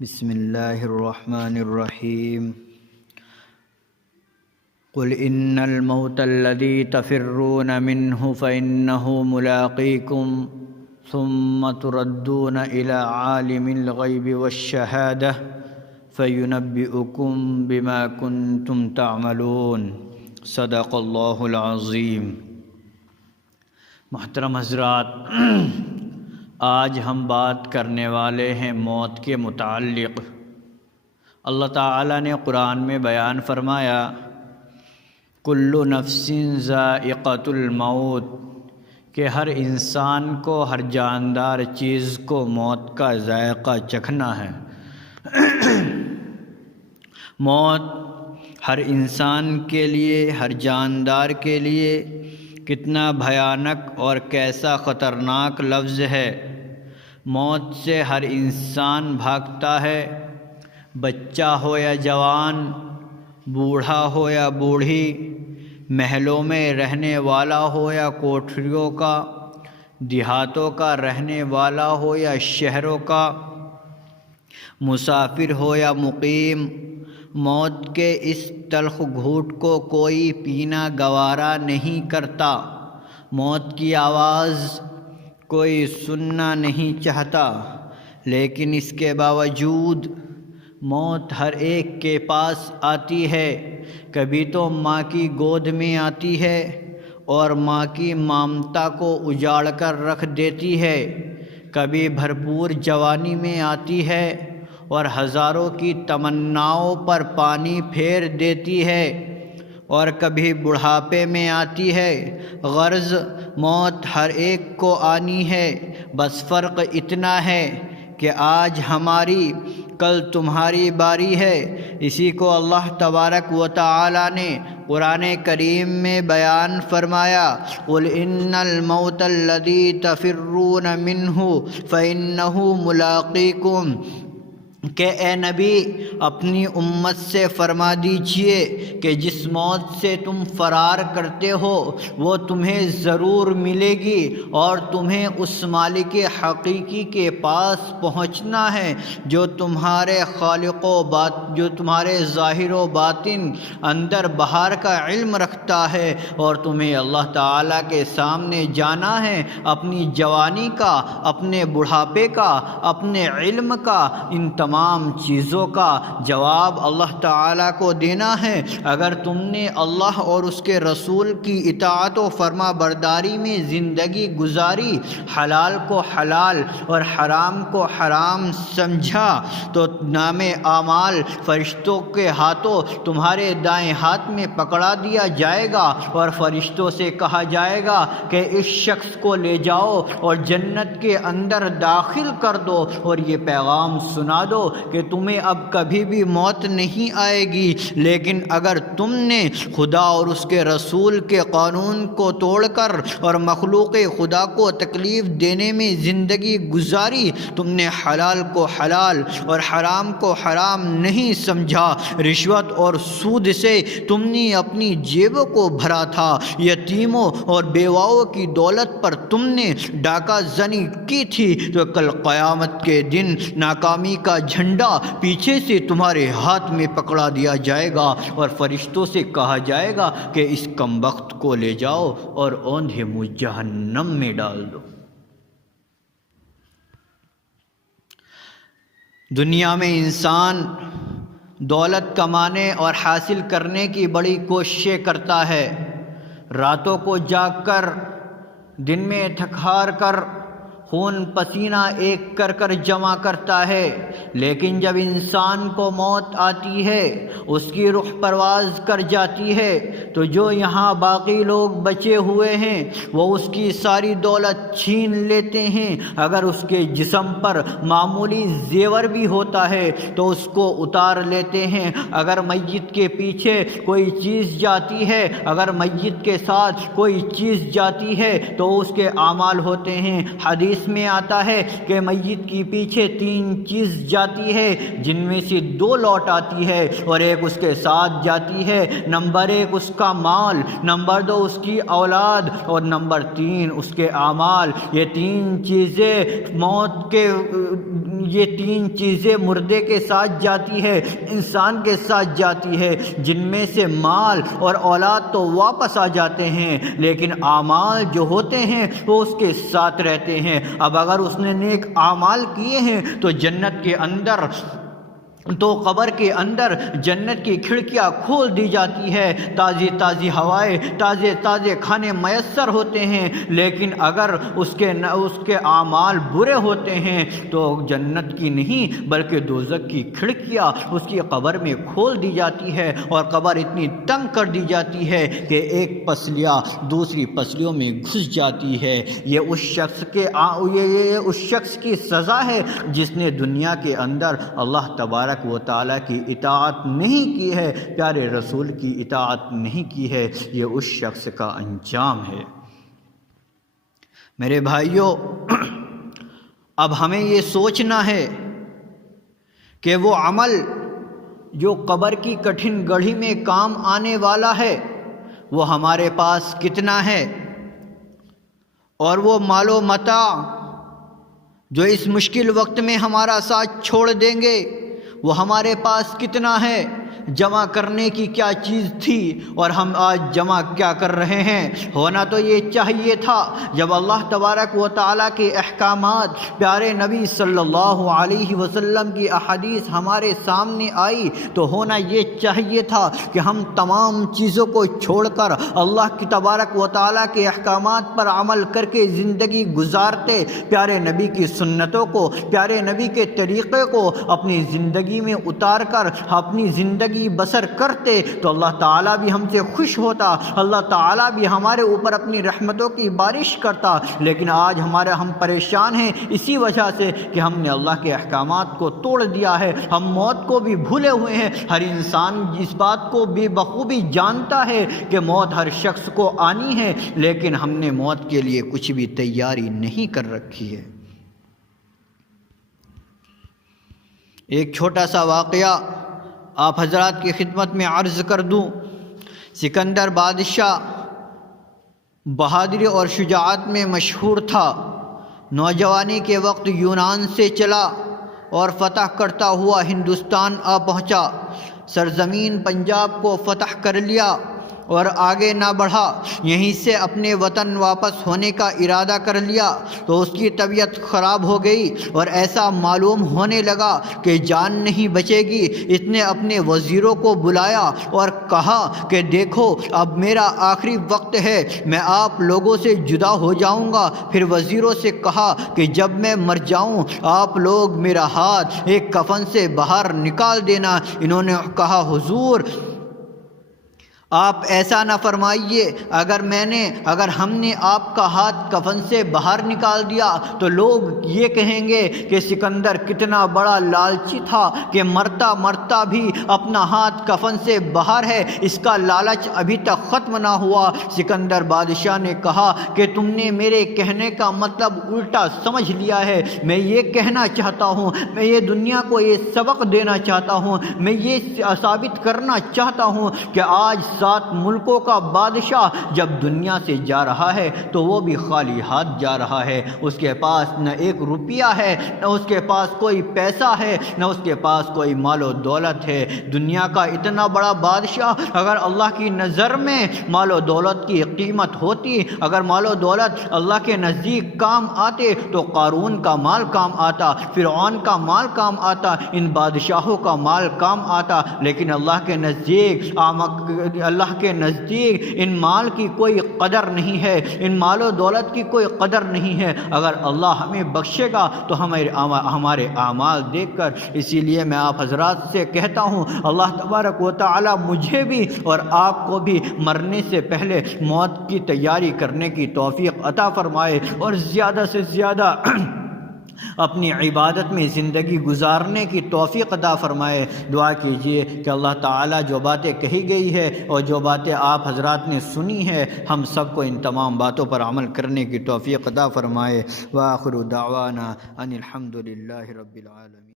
بسم اللہ الرحمن الرحیم قل ان الموت الذي تفرون منه فإنه ملاقيكم ثم تردون إلى عالم الغيب والشهادة فينبئكم بما كنتم تعملون صدق اللہ العظیم۔ محترم حضرات، آج ہم بات کرنے والے ہیں موت کے متعلق۔ اللہ تعالیٰ نے قرآن میں بیان فرمایا کل نفس ذائقۃ الموت، کہ ہر انسان کو، ہر جاندار چیز کو موت کا ذائقہ چکھنا ہے۔ موت ہر انسان کے لیے، ہر جاندار کے لیے کتنا بھیانک اور کیسا خطرناک لفظ ہے۔ موت سے ہر انسان بھاگتا ہے، بچہ ہو یا جوان، بوڑھا ہو یا بوڑھی، محلوں میں رہنے والا ہو یا کوٹھریوں کا، دیہاتوں کا رہنے والا ہو یا شہروں کا، مسافر ہو یا مقیم، موت کے اس تلخ گھوٹ کو کوئی پینا گوارا نہیں کرتا۔ موت کی آواز کوئی سننا نہیں چاہتا، لیکن اس کے باوجود موت ہر ایک کے پاس آتی ہے۔ کبھی تو ماں کی گود میں آتی ہے اور ماں کی ممتا کو اجاڑ کر رکھ دیتی ہے، کبھی بھرپور جوانی میں آتی ہے اور ہزاروں کی تمناؤں پر پانی پھیر دیتی ہے، اور کبھی بڑھاپے میں آتی ہے۔ غرض موت ہر ایک کو آنی ہے، بس فرق اتنا ہے کہ آج ہماری، کل تمہاری باری ہے۔ اسی کو اللہ تبارک و تعالی نے قرآن کریم میں بیان فرمایا قل ان الموت الذی تفرون منہ فإنہ ملاقیکم، کہ اے نبی اپنی امت سے فرما دیجئے کہ جس موت سے تم فرار کرتے ہو وہ تمہیں ضرور ملے گی، اور تمہیں اس مالک حقیقی کے پاس پہنچنا ہے جو تمہارے خالق و جو تمہارے ظاہر و باطن اندر باہر کا علم رکھتا ہے، اور تمہیں اللہ تعالیٰ کے سامنے جانا ہے۔ اپنی جوانی کا، اپنے بڑھاپے کا، اپنے علم کا، ان تمام چیزوں کا جواب اللہ تعالیٰ کو دینا ہے۔ اگر تم نے اللہ اور اس کے رسول کی اطاعت و فرما برداری میں زندگی گزاری، حلال کو حلال اور حرام کو حرام سمجھا، تو نام اعمال فرشتوں کے ہاتھوں تمہارے دائیں ہاتھ میں پکڑا دیا جائے گا، اور فرشتوں سے کہا جائے گا کہ اس شخص کو لے جاؤ اور جنت کے اندر داخل کر دو، اور یہ پیغام سنا دو کہ تمہیں اب کبھی بھی موت نہیں آئے گی، لیکن اگر تم نے خدا اور اس کے رسول کے قانون کو توڑ کر اور مخلوق خدا کو تکلیف دینے میں زندگی گزاری، تم نے حلال کو حلال اور حرام کو حرام نہیں سمجھا، رشوت اور سود سے تم نے اپنی جیبوں کو بھرا تھا، یتیموں اور بیواؤں کی دولت پر تم نے ڈاکہ زنی کی تھی، تو کل قیامت کے دن ناکامی کا جھنڈا پیچھے سے تمہارے ہاتھ میں پکڑا دیا جائے گا، اور فرشتوں سے کہا جائے گا کہ اس کمبخت کو لے جاؤ اور اوندھے منہ جہنم میں ڈال دو۔ دنیا میں انسان دولت کمانے اور حاصل کرنے کی بڑی کوششیں کرتا ہے، راتوں کو جاگ کر، دن میں تھک ہار کر، خون پسینہ ایک کر کر جمع کرتا ہے، لیکن جب انسان کو موت آتی ہے، اس کی روح پرواز کر جاتی ہے، تو جو یہاں باقی لوگ بچے ہوئے ہیں وہ اس کی ساری دولت چھین لیتے ہیں۔ اگر اس کے جسم پر معمولی زیور بھی ہوتا ہے تو اس کو اتار لیتے ہیں۔ اگر میت کے پیچھے کوئی چیز جاتی ہے، اگر میت کے ساتھ کوئی چیز جاتی ہے تو اس کے اعمال ہوتے ہیں۔ حدیث میں آتا ہے کہ میت کی پیچھے 3 چیز جاتی ہے، جن میں سے 2 لوٹ آتی ہے اور ایک اس کے ساتھ جاتی ہے۔ نمبر 1 اس کا مال، نمبر 2 اس کی اولاد، اور نمبر 3 اس کے اعمال۔ یہ 3 چیزیں موت کے یہ تین چیزیں مردے کے ساتھ جاتی ہے، انسان کے ساتھ جاتی ہے، جن میں سے مال اور اولاد تو واپس آ جاتے ہیں، لیکن اعمال جو ہوتے ہیں وہ اس کے ساتھ رہتے ہیں۔ اب اگر اس نے نیک اعمال کیے ہیں تو جنت کے اندر تو قبر کے اندر جنت کی کھڑکیاں کھول دی جاتی ہے، تازی تازی ہوائیں، تازے تازے کھانے میسر ہوتے ہیں، لیکن اگر اس کے اعمال برے ہوتے ہیں تو جنت کی نہیں بلکہ دوزخ کی کھڑکیاں اس کی قبر میں کھول دی جاتی ہے، اور قبر اتنی تنگ کر دی جاتی ہے کہ ایک پسلیاں دوسری پسلیوں میں گھس جاتی ہے۔ یہ اس شخص کی سزا ہے جس نے دنیا کے اندر اللہ تبارک و تعالیٰ کی اطاعت نہیں کی ہے، پیارے رسول کی اطاعت نہیں کی ہے، یہ اس شخص کا انجام ہے۔ میرے بھائیوں، اب ہمیں یہ سوچنا ہے کہ وہ عمل جو قبر کی کٹھن گڑھی میں کام آنے والا ہے وہ ہمارے پاس کتنا ہے، اور وہ مال و متاع جو اس مشکل وقت میں ہمارا ساتھ چھوڑ دیں گے وہ ہمارے پاس کتنا ہے، جمع کرنے کی کیا چیز تھی اور ہم آج جمع کیا کر رہے ہیں۔ ہونا تو یہ چاہیے تھا جب اللہ تبارک و تعالیٰ کے احکامات، پیارے نبی صلی اللہ علیہ وسلم کی احادیث ہمارے سامنے آئی تو ہونا یہ چاہیے تھا کہ ہم تمام چیزوں کو چھوڑ کر اللہ کی تبارک و تعالیٰ کے احکامات پر عمل کر کے زندگی گزارتے، پیارے نبی کی سنتوں کو، پیارے نبی کے طریقے کو اپنی زندگی میں اتار کر اپنی زندگی بسر کرتے تو اللہ تعالیٰ بھی ہم سے خوش ہوتا، اللہ تعالیٰ بھی ہمارے اوپر اپنی رحمتوں کی بارش کرتا۔ لیکن آج ہم پریشان ہیں اسی وجہ سے کہ ہم نے اللہ کے احکامات کو توڑ دیا ہے، ہم موت کو بھی بھولے ہوئے ہیں۔ ہر انسان اس بات کو بھی بخوبی جانتا ہے کہ موت ہر شخص کو آنی ہے، لیکن ہم نے موت کے لیے کچھ بھی تیاری نہیں کر رکھی ہے۔ ایک چھوٹا سا واقعہ آپ حضرات کی خدمت میں عرض کر دوں۔ سکندر بادشاہ بہادری اور شجاعت میں مشہور تھا۔ نوجوانی کے وقت یونان سے چلا اور فتح کرتا ہوا ہندوستان آ پہنچا، سرزمین پنجاب کو فتح کر لیا اور آگے نہ بڑھا، یہیں سے اپنے وطن واپس ہونے کا ارادہ کر لیا تو اس کی طبیعت خراب ہو گئی اور ایسا معلوم ہونے لگا کہ جان نہیں بچے گی۔ اس نے اپنے وزیروں کو بلایا اور کہا کہ دیکھو اب میرا آخری وقت ہے، میں آپ لوگوں سے جدا ہو جاؤں گا۔ پھر وزیروں سے کہا کہ جب میں مر جاؤں آپ لوگ میرا ہاتھ ایک کفن سے باہر نکال دینا۔ انہوں نے کہا حضور آپ ایسا نہ فرمائیے، اگر ہم نے آپ کا ہاتھ کفن سے باہر نکال دیا تو لوگ یہ کہیں گے کہ سکندر کتنا بڑا لالچی تھا کہ مرتا مرتا بھی اپنا ہاتھ کفن سے باہر ہے، اس کا لالچ ابھی تک ختم نہ ہوا۔ سکندر بادشاہ نے کہا کہ تم نے میرے کہنے کا مطلب الٹا سمجھ لیا ہے، میں یہ کہنا چاہتا ہوں، میں یہ دنیا کو یہ سبق دینا چاہتا ہوں، میں یہ ثابت کرنا چاہتا ہوں کہ آج 7 ملکوں کا بادشاہ جب دنیا سے جا رہا ہے تو وہ بھی خالی ہاتھ جا رہا ہے، اس کے پاس نہ ایک روپیہ ہے، نہ اس کے پاس کوئی پیسہ ہے، نہ اس کے پاس کوئی مال و دولت ہے۔ دنیا کا اتنا بڑا بادشاہ اگر اللہ کی نظر میں مال و دولت کی قیمت ہوتی، اگر مال و دولت اللہ کے نزدیک کام آتے تو قارون کا مال کام آتا، فرعون کا مال کام آتا، ان بادشاہوں کا مال کام آتا، لیکن اللہ کے نزدیک ان مال کی کوئی قدر نہیں ہے، ان مال و دولت کی کوئی قدر نہیں ہے۔ اگر اللہ ہمیں بخشے گا تو ہمارے اعمال دیکھ کر، اسی لیے میں آپ حضرات سے کہتا ہوں اللہ تبارک و تعالی مجھے بھی اور آپ کو بھی مرنے سے پہلے موت کی تیاری کرنے کی توفیق عطا فرمائے اور زیادہ سے زیادہ اپنی عبادت میں زندگی گزارنے کی توفیق عطا فرمائے۔ دعا کیجئے کہ اللہ تعالیٰ جو باتیں کہی گئی ہے اور جو باتیں آپ حضرات نے سنی ہے ہم سب کو ان تمام باتوں پر عمل کرنے کی توفیق عطا فرمائے۔ وآخر دعوانا ان الحمد للہ رب العالمین۔